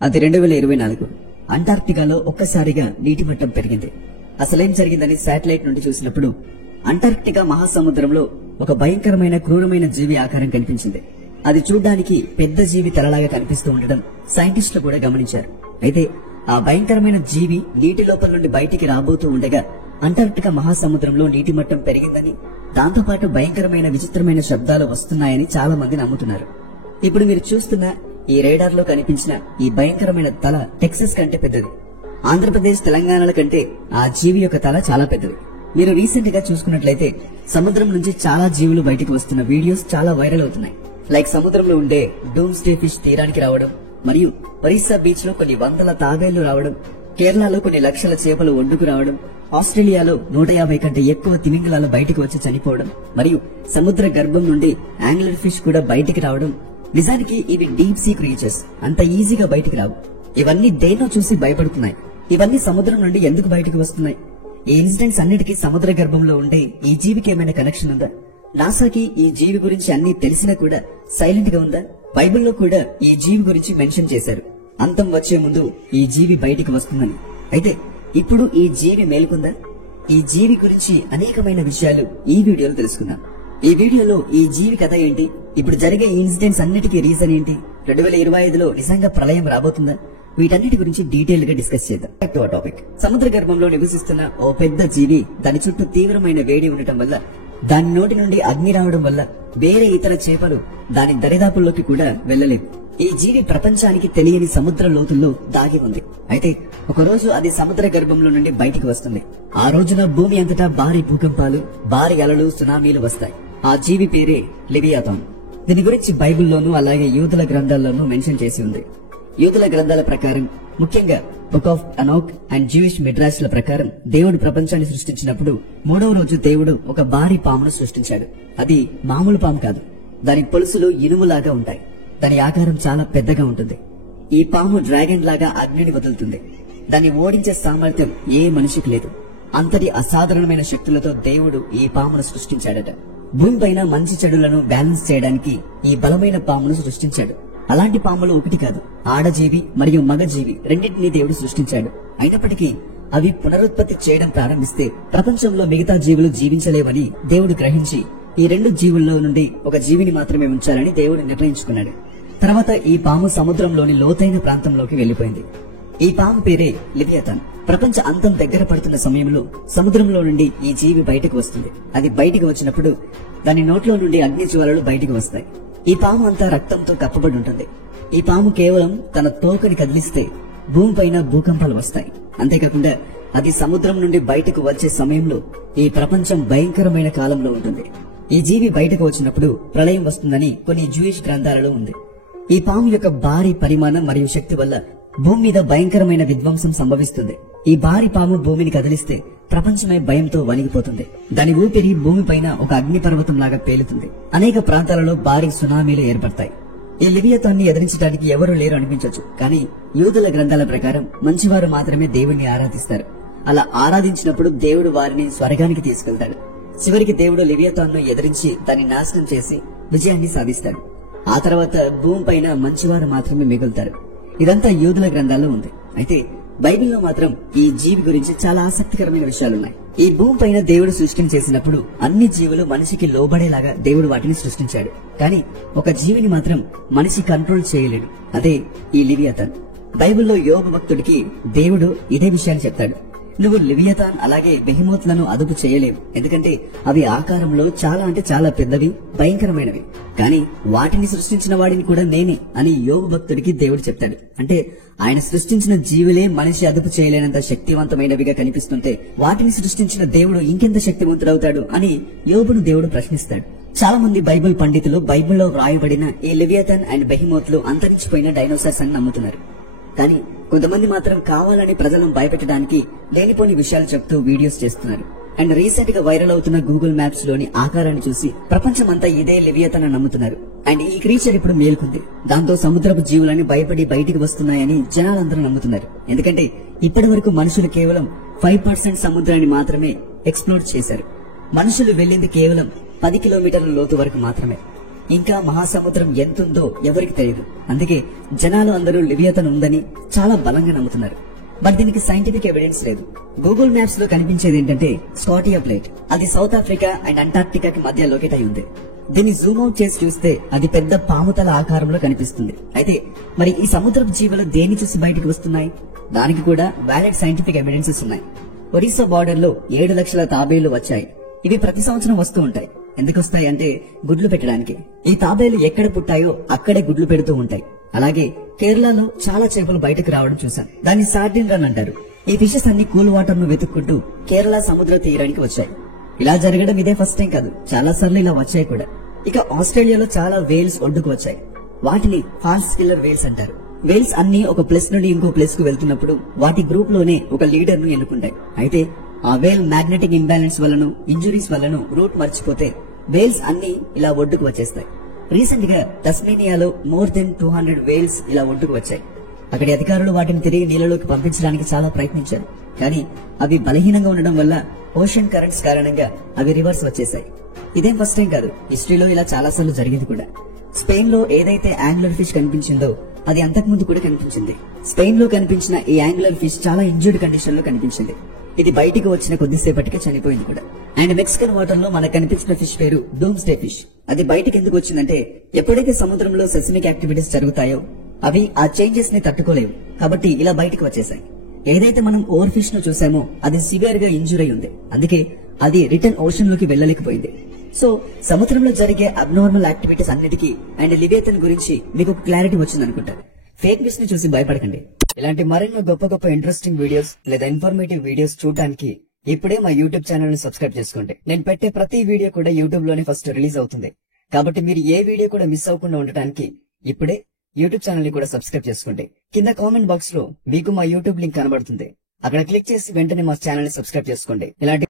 అది 2024 అంటార్క్టికాలో ఒక్కసారిగా నీటి మట్టం పెరిగింది. అసలేం జరిగిందని శాటిలైట్ నుండి చూసినప్పుడు అంటార్క్టికా మహాసముద్రంలో ఒక భయంకరమైన క్రూరమైన జీవి ఆకారం కనిపించింది. అది చూడ్డానికి పెద్ద జీవి తలలాగా కనిపిస్తూ ఉండడం సైంటిస్టులు కూడా గమనించారు. అయితే ఆ భయంకరమైన జీవి నీటి లోపల నుండి బయటికి రాబోతూ ఉండగా అంటార్క్టికా మహాసముద్రంలో నీటి మట్టం పెరిగిందని, దాంతోపాటు భయంకరమైన విచిత్రమైన శబ్దాలు వస్తున్నాయని చాలా మంది నమ్ముతున్నారు. ఇప్పుడు మీరు చూస్తున్న ఈ రేడార్ లో కనిపించిన ఈ భయంకరమైన తల టెక్సస్ కంటే పెద్దది. ఆంధ్రప్రదేశ్, తెలంగాణల కంటే ఆ జీవి యొక్క తల చాలా పెద్దది. మీరు రీసెంట్ గా చూసుకున్నట్లయితే సముద్రం నుంచి చాలా జీవులు బయటకు వస్తున్న వీడియోస్ చాలా వైరల్ అవుతున్నాయి. లైక్ సముద్రంలో ఉండే డూమ్స్డే ఫిష్ తీరానికి రావడం, మరియు ఒరిస్సా బీచ్ లో కొన్ని వందల తాబేళ్లు రావడం, కేరళలో కొన్ని లక్షల చేపలు ఒడ్డుకు రావడం, ఆస్ట్రేలియాలో 150 కంటే ఎక్కువ తిమింగలాలు బయటకు వచ్చి చనిపోవడం, మరియు సముద్ర గర్భం నుండి యాంగ్లర్ ఫిష్ కూడా బయటికి రావడం. నిజానికి ఇవి డీప్ సీ క్రియేచర్స్, అంత ఈజీగా బయటికి రావు. ఇవన్నీ దేన్నో చూసి భయపడుతున్నాయి. ఇవన్నీ సముద్రం నుండి ఎందుకు బయటకు వస్తున్నాయి? ఈ ఇన్సిడెంట్స్ అన్నిటికీ సముద్ర గర్భంలో ఉండే ఈ జీవికి ఏమైనా కనెక్షన్ ఉందా? నాసాకి ఈ జీవి గురించి అన్ని తెలిసినా కూడా సైలెంట్ గా ఉందా? బైబిల్లో కూడా ఈ జీవి గురించి మెన్షన్ చేశారు, అంతం వచ్చే ముందు ఈ జీవి బయటికి వస్తుందని. అయితే ఇప్పుడు ఈ జీవి మేలుకుందా? ఈ జీవి గురించి అనేకమైన విషయాలు ఈ వీడియోలో తెలుసుకుందాం. ఈ వీడియోలో ఈ జీవి కథ ఏంటి, ఇప్పుడు జరిగే ఇన్సిడెంట్స్ అన్నిటికీ రీజన్ ఏంటి, 2025లో నిజంగా ప్రళయం రాబోతుందా, వీటన్నిటి గురించి డీటెయిల్ గా డిస్కస్ చేద్దాం. టాపిక్: సముద్ర గర్భంలో నివసిస్తున్న ఓ పెద్ద జీవి దాని చుట్టూ తీవ్రమైన వేడి ఉండటం వల్ల, దాని నోటి నుండి అగ్ని రావడం వల్ల వేరే ఇతర చేపలు దాని దరిదాపుల్లోకి కూడా వెళ్లలేవు. ఈ జీవి ప్రపంచానికి తెలియని సముద్ర లోతుల్లో దాగి ఉంది. అయితే ఒకరోజు అది సముద్ర గర్భంలో నుండి బయటికి వస్తుంది. ఆ రోజున భూమి అంతటా భారీ భూకంపాలు, భారీ అలలు, సునామీలు వస్తాయి. ఆ జీవి పేరే లివియాథాన్. దీని గురించి బైబిల్లోనూ అలాగే యూదుల గ్రంథాల్లోనూ మెన్షన్ చేసి ఉంది. యూదుల గ్రంథాల ప్రకారం, ముఖ్యంగా book of Enoch and Jewish Midrash ల ప్రకారం, దేవుడు ప్రపంచాన్ని సృష్టించినప్పుడు 3వ రోజు దేవుడు ఒక భారీ పామును సృష్టించాడు. అది మామూలు పాము కాదు. దాని పొలుసులు ఇనుములాగా ఉంటాయి. దాని ఆకారం చాలా పెద్దగా ఉంటుంది. ఈ పాము డ్రాగన్ లాగా అగ్నిని వదులుతుంది. దాన్ని ఓడించే సామర్థ్యం ఏ మనిషికి లేదు. అంతటి అసాధారణమైన శక్తులతో దేవుడు ఈ పామును సృష్టించాడట. భూమిపైన మంచి చెడులను బ్యాలెన్స్ చేయడానికి ఈ బలమైన పామును సృష్టించాడు. అలాంటి పాములు ఒకటి కాదు, ఆడజీవి మరియు మగజీవి రెండింటినీ దేవుడు సృష్టించాడు. అయినప్పటికీ అవి పునరుత్పత్తి చేయడం ప్రారంభిస్తే ప్రపంచంలో మిగతా జీవులు జీవించలేవని దేవుడు గ్రహించి ఈ 2 జీవుల్లో నుండి ఒక జీవిని మాత్రమే ఉంచాలని దేవుడు నిర్ణయించుకున్నాడు. తర్వాత ఈ పాము సముద్రంలోని లోతైన ప్రాంతంలోకి వెళ్లిపోయింది. ఈ పాము పేరే లివియాథాన్. ప్రపంచ అంతం దగ్గర పడుతున్న సమయంలో సముద్రంలో నుండి ఈ జీవి బయటకు వస్తుంది. అది బయటకు వచ్చినప్పుడు దాని నోట్లో నుండి అగ్ని జ్వాలలు బయటకు వస్తాయి. ఈ పాము అంతా రక్తంతో కప్పబడి ఉంటుంది. ఈ పాము కేవలం తన తోకని కదిలిస్తే భూమిపైన భూకంపాలు వస్తాయి. అంతేకాకుండా అది సముద్రం నుండి బయటకు వచ్చే సమయంలో ఈ ప్రపంచం భయంకరమైన కాలంలో ఉంటుంది. ఈ జీవి బయటకు వచ్చినప్పుడు ప్రళయం వస్తుందని కొన్ని జూయిష్ గ్రంథాలలో ఉంది. ఈ పాము యొక్క భారీ పరిమాణం మరియు శక్తి వల్ల భూమి మీద భయంకరమైన విధ్వంసం సంభవిస్తుంది. ఈ భారీ పాము భూమిని కదిలిస్తే ప్రపంచమే భయంతో వణిగిపోతుంది. దాని ఊపిరి భూమిపైన ఒక అగ్నిపర్వతం లాగా పేలుతుంది. అనేక ప్రాంతాలలో భారీ సునామీలు ఏర్పడతాయి. ఈ లివియాథాన్ని ఎదిరించడానికి ఎవరూ లేరు అనిపించవచ్చు, కానీ యూదుల గ్రంథాల ప్రకారం మంచివారు మాత్రమే దేవుణ్ణి ఆరాధిస్తారు. అలా ఆరాధించినప్పుడు దేవుడు వారిని స్వర్గానికి తీసుకెళ్తాడు. చివరికి దేవుడు లివియాథాన్ను ఎదిరించి దాన్ని నాశనం చేసి విజయాన్ని సాధిస్తాడు. ఆ తర్వాత భూమిపైన మంచివారు మాత్రమే మిగులుతారు. ఇదంతా యూదుల గ్రంథాల్లో ఉంది. అయితే బైబిల్లో మాత్రం ఈ జీవి గురించి చాలా ఆసక్తికరమైన విషయాలున్నాయి. ఈ భూమిపైన దేవుడు సృష్టిని చేసినప్పుడు అన్ని జీవులు మనిషికి లోబడేలాగా దేవుడు వాటిని సృష్టించాడు. కానీ ఒక జీవిని మాత్రం మనిషి కంట్రోల్ చేయలేడు, అదే ఈ లివియాథాన్. బైబిల్లో యోబు భక్తుడికి దేవుడు ఇదే విషయాన్ని చెప్తాడు. నువ్వు లివియాథాన్ అలాగే బెహిమోత్లను అదుపు చేయలేవు, ఎందుకంటే అవి ఆకారంలో చాలా అంటే చాలా పెద్దవి, భయంకరమైనవి. కానీ వాటిని సృష్టించిన వాడిని కూడా నేనే అని యోబు భక్తుడికి దేవుడు చెప్తాడు. అంటే ఆయన సృష్టించిన జీవులే మనిషి అదుపు చేయలేనంత శక్తివంతమైనవిగా కనిపిస్తుంటే వాటిని సృష్టించిన దేవుడు ఇంకెంత శక్తివంతుడవుతాడు అని యోబును దేవుడు ప్రశ్నిస్తాడు. చాలా మంది బైబిల్ పండితులు బైబిల్లో వ్రాయబడిన ఈ లివియాథాన్ అండ్ బెహిమోత్లు అంతరించిపోయిన డైనోసార్స్ అని నమ్ముతున్నారు. కానీ కొంతమంది మాత్రం కావాలని ప్రజలను భయపెట్టడానికి లేనిపోని విషయాలు చెప్తూ వీడియోస్ చేస్తున్నారు. అండ్ రీసెంట్ గా వైరల్ అవుతున్న గూగుల్ మ్యాప్స్ లోని ఆకారాన్ని చూసి ప్రపంచమంతా ఇదే లివియాథాన్ అని నమ్ముతున్నారు. అండ్ ఈ క్రీచర్ ఇప్పుడు మేల్కొంది. దాంతో సముద్రపు జీవులని భయపడి బయటికి వస్తున్నాయని జనాలందరూ నమ్ముతున్నారు. ఎందుకంటే ఇప్పటి వరకు మనుషులు కేవలం 5% సముద్రాన్ని మాత్రమే ఎక్స్ప్లోర్ చేశారు. మనుషులు వెళ్లింది కేవలం 10 కిలోమీటర్ల లోతు వరకు మాత్రమే. ఇంకా మహాసముద్రం ఎంతుందో ఎవరికి తెలియదు. అందుకే జనాలు అందరూ లివియతన్ ఉందని చాలా బలంగా నమ్ముతున్నారు. బట్ దీనికి సైంటిఫిక్ ఎవిడెన్స్ లేదు. గూగుల్ మ్యాప్స్ లో కనిపించేది ఏంటంటే స్కాటియా ప్లేట్. అది సౌత్ ఆఫ్రికా అండ్ అంటార్క్టికాకి మధ్య లొకేట్ అయి ఉంది. దీన్ని జూమ్ అవుట్ చేసి చూస్తే అది పెద్ద పాముతల ఆకారంలో కనిపిస్తుంది. అయితే మరి ఈ సముద్రపు జీవులు దేన్ని చూసి బయటకు వస్తున్నాయి? దానికి కూడా వ్యాలిడ్ సైంటిఫిక్ ఎవిడెన్సెస్ ఉన్నాయి. ఒడిశా బార్డర్ లో 7 లక్షల తాబేళ్లు వచ్చాయి. ఇవి ప్రతి సంవత్సరం వస్తూ ఉంటాయి. ఎందుకు వస్తాయి అంటే గుడ్లు పెట్టడానికి. ఈ తాబేళ్లు ఎక్కడ పుట్టాయో అక్కడే గుడ్లు పెడుతూ ఉంటాయి. అలాగే కేరళలో చాలా చేపలు బయటకు రావడం చూశాను. దాన్ని సార్డిన్ రన్ అంటారు. ఈ ఫిషెస్ అన్ని కూల్ వాటర్ ను వెతుక్కుంటూ కేరళ సముద్ర తీరానికి వచ్చాయి. ఇలా జరగడం ఇదే ఫస్ట్ టైం కాదు, చాలా సార్లు ఇలా వచ్చాయి కూడా. ఇక ఆస్ట్రేలియాలో చాలా వేల్స్ ఒడ్డుకు వచ్చాయి. వాటిని ఫాల్స్ కిల్లర్ వేల్స్ అంటారు. వేల్స్ అన్ని ఒక ప్లేస్ నుండి ఇంకో ప్లేస్ కు వెళ్తున్నప్పుడు వాటి గ్రూప్ లోనే ఒక లీడర్ ను ఎన్నుకుంటాయి. అయితే ఆ వేల్ మ్యాగ్నెటిక్ ఇంబ్యాలెన్స్ వల్లను ఇంజురీస్ వల్లను రూట్ మర్చిపోతే వేల్స్ అన్ని ఇలా ఒడ్డుకు వచ్చేస్తాయి. రీసెంట్ గా టస్మేనియాలో మోర్ దెన్ 200 వేల్స్ ఇలా ఒడ్డుకు వచ్చాయి. అక్కడి అధికారులు వాటిని తిరిగి నీళ్ళలోకి పంపించడానికి చాలా ప్రయత్నించారు. కానీ అవి బలహీనంగా ఉండడం వల్ల ఓషన్ కరెంట్స్ కారణంగా అవి రివర్స్ వచ్చేసాయి. ఇదేం ఫస్ట్ టైం కాదు, హిస్టరీలో ఇలా చాలా సార్లు జరిగింది కూడా. స్పెయిన్ లో ఏదైతే యాంగులర్ ఫిష్ కనిపించిందో అది అంతకుముందు కూడా కనిపించింది. స్పెయిన్ లో కనిపించిన ఈ యాంగులర్ ఫిష్ చాలా ఇంజూర్డ్ కండిషన్ లో కనిపించింది. ఇది బయటికి వచ్చిన కొద్దిసేపటికే చనిపోయింది కూడా. అండ్ మెక్సికన్ వాటర్ లో మనకు కనిపించిన ఫిష్ పేరు డూమ్స్డే ఫిష్. అది బయటికి ఎందుకు వచ్చిందంటే ఎప్పుడైతే సముద్రంలో సెస్మిక్ యాక్టివిటీస్ జరుగుతాయో అవి ఆ చేంజెస్ ని తట్టుకోలేవు, కాబట్టి ఇలా బయటికి వచ్చేసాయి. ఏదైతే మనం ఓవర్ ఫిష్ ను చూసామో అది సివియర్ గా ఇంజూర్ అయి ఉంది. అందుకే అది రిటర్న్ ఓషన్ లోకి వెళ్లలేకపోయింది. సో సముద్రంలో జరిగే అబ్నార్మల్ యాక్టివిటీస్ అన్నిటికీ అండ్ లివియతన్ గురించి మీకు ఒక క్లారిటీ వచ్చింది అనుకుంటా. ఫేక్ న్యూస్ ని చూసి భయపడకండి. ఇలాంటి మరెన్నో గొప్ప గొప్ప ఇంట్రెస్టింగ్ వీడియోస్ లేదా ఇన్ఫర్మేటివ్ వీడియోస్ చూడడానికి ఇప్పుడే మా యూట్యూబ్ ఛానల్ ని సబ్స్క్రైబ్ చేసుకోండి. నేను పెట్టే ప్రతి వీడియో కూడా యూట్యూబ్ లోనే ఫస్ట్ రిలీజ్ అవుతుంది. కాబట్టి మీరు ఏ వీడియో కూడా మిస్ అవ్వకుండా ఉండటానికి ఇప్పుడే యూట్యూబ్ ఛానల్ ని కూడా సబ్స్క్రైబ్ చేసుకోండి. కింద కామెంట్ బాక్స్ లో మీకు మా యూట్యూబ్ లింక్ కనబడుతుంది. అక్కడ క్లిక్ చేసి వెంటనే మా ఛానల్ ని సబ్స్క్రైబ్ చేసుకోండి. ఇలాంటి